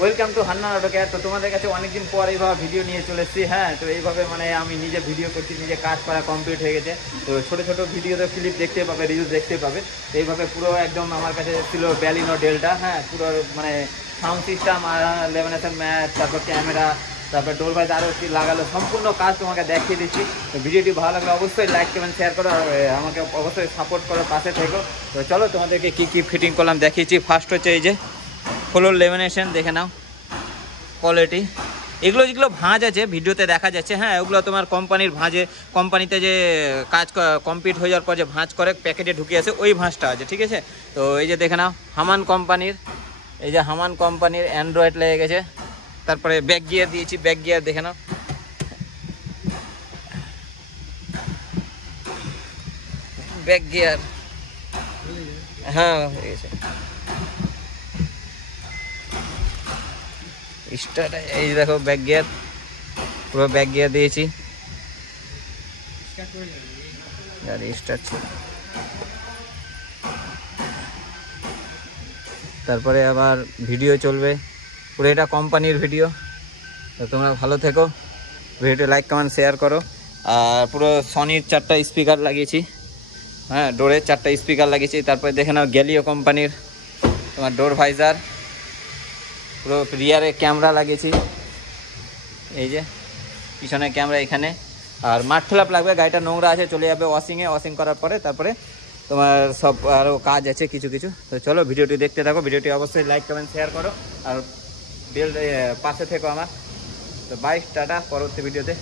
Welcome to Hannan auto care. তো তোমাদের কাছে অনেকদিন পর এইভাবে ভিডিও নিয়ে চলে এসেছি। হ্যাঁ, তো এইভাবে মানে আমি নিজে ভিডিও করছি, নিজে কাজ করা কমপ্লিট হয়ে গেছে। তো ছোটো ছোটো ভিডিওতে ক্লিপ দেখতে পাবে, রিলস দেখতে পাবে। তো এইভাবে পুরো একদম আমার কাছে ছিল ব্যালিনো ডেল্টা। হ্যাঁ, পুরো মানে সাউন্ড সিস্টেম আর লেমিনেশন ম্যাট, তারপর ক্যামেরা, তারপর ডোর ভাইজ আরও কি লাগালো, সম্পূর্ণ কাজ তোমাকে দেখিয়ে দিচ্ছি। তো ভিডিওটি ভালো লাগলে অবশ্যই লাইক কমেন্ট শেয়ার করো, আর আমাকে অবশ্যই সাপোর্ট করো, পাশে থেকো। তো চলো তোমাদেরকে কী কী ফিটিং করলাম দেখিয়েছি। ফার্স্ট হচ্ছে এই যে ফ্লোর লেমিনেশন, দেখে নাও কোয়ালিটি। এগুলো যেগুলো ভাঁজ আছে ভিডিওতে দেখা যাচ্ছে, হ্যাঁ ওগুলো তোমার কোম্পানির ভাঁজে, কোম্পানিতে যে কাজ কমপ্লিট হয়ে যাওয়ার পর যে ভাঁজ করে প্যাকেটে ঢুকিয়ে আছে ওই ভাঁজটা আছে, ঠিক আছে। তো এই যে দেখে নাও হামান কোম্পানির, এই যে হামান কোম্পানির অ্যান্ড্রয়েড লেগে গেছে। তারপরে ব্যাক গিয়ার দিয়েছি, ব্যাক গিয়ার দেখে নাও, ব্যাক গিয়ার, হ্যাঁ হয়ে গেছে স্টার্ট। এই দেখো ব্যাক গিয়ার, পুরো ব্যাক গিয়ার দিয়েছি, গাড়ি স্টার্ট ছিল। তারপরে আবার ভিডিও চলবে, পুরো এটা কোম্পানির ভিডিও। তো তোমরা ভালো থেকো, ভিডিওটি লাইক কমেন্ট শেয়ার করো। আর পুরো সনির 4টা স্পিকার লাগিয়েছি, হ্যাঁ ডোরের 4টা স্পিকার লাগিয়েছি। তারপরে দেখে নাও গ্যালিও কোম্পানির তোমার ডোর ভাইজার, পুরো রিয়ারে ক্যামেরা লাগিয়েছি, এই যে পিছনে ক্যামেরা এখানে। আর মাঠ ফ্ল্যাপ লাগবে, গাড়িটা নোংরা আছে, চলে যাবে ওয়াশিংয়ে, ওয়াশিং করার পরে তারপরে তোমার সব আরও কাজ আছে কিছু কিছু। তো চলো ভিডিওটি দেখতে থাকো, ভিডিওটি অবশ্যই লাইক কমেন্ট শেয়ার করো আর পাশে থেকো আমার। তো বাই, টাটা, পরবর্তী ভিডিওতে।